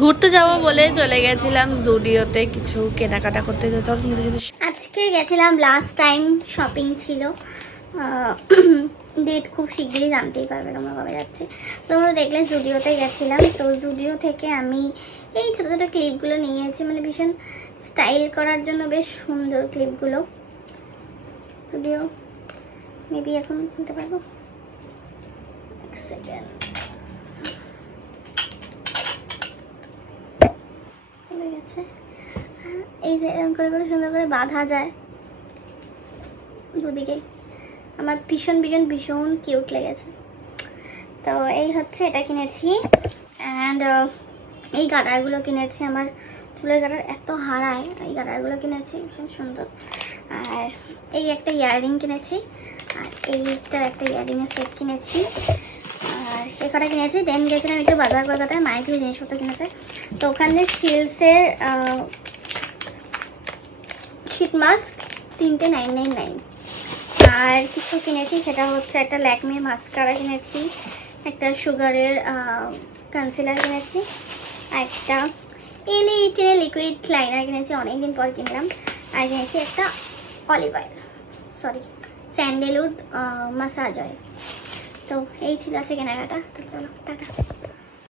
ঘুরতে যাবো বলে চলে গেছিলাম জুডিওতে কিছু কেনাকাটা করতে। আজকে গেছিলাম, লাস্ট টাইম শপিং ছিল। ডেট খুব শিগগিরই জানতেই পারবে তোমরা কবে যাচ্ছি। তোমরা দেখলে জুডিওতে গেছিলাম, তো জুডিও থেকে আমি এই ছোটো ছোটো ক্লিপগুলো নিয়ে গেছি, মানে ভীষণ স্টাইল করার জন্য বেশ সুন্দর ক্লিপগুলো। যদিও মেবি এখন খুলতে পারবো, এক সেকেন্ড। এই যে এরকম করে করে সুন্দর করে বাঁধা যায় দুদিকে, আমার ভীষণ ভীষণ ভীষণ কিউট লেগেছে। তো এই হচ্ছে এটা কিনেছি। অ্যান্ড এই গাডারগুলো কিনেছি, আমার চুলের গাডার এত হারায়, এই গাডারগুলো কিনেছি, ভীষণ সুন্দর। আর এই একটা ইয়াররিং কিনেছি, আর এইটা একটা ইয়াররিংয়ের সেট কিনেছি, আর এ কটা কিনেছি। দেন গেছিলাম একটু বাজার কলকাতায়, মায়ের কিছু জিনিসপত্র কিনেছে। তো ওখানে সিলসের শীত মাস্ক 3টে 999। আর কিছু কিনেছি, সেটা হচ্ছে একটা ল্যাকমির মাস্কারা কিনেছি, একটা সুগারের কনসিলার কিনেছি, আর একটা এলিটের লিকুইড লাইনার কিনেছি, অনেকদিন পর কিনলাম। আর কিনেছি একটা olive oil, sorry sandalwood massage oil. তো এই ছিল আছে কেনাকাটা। তো চলো টাটা।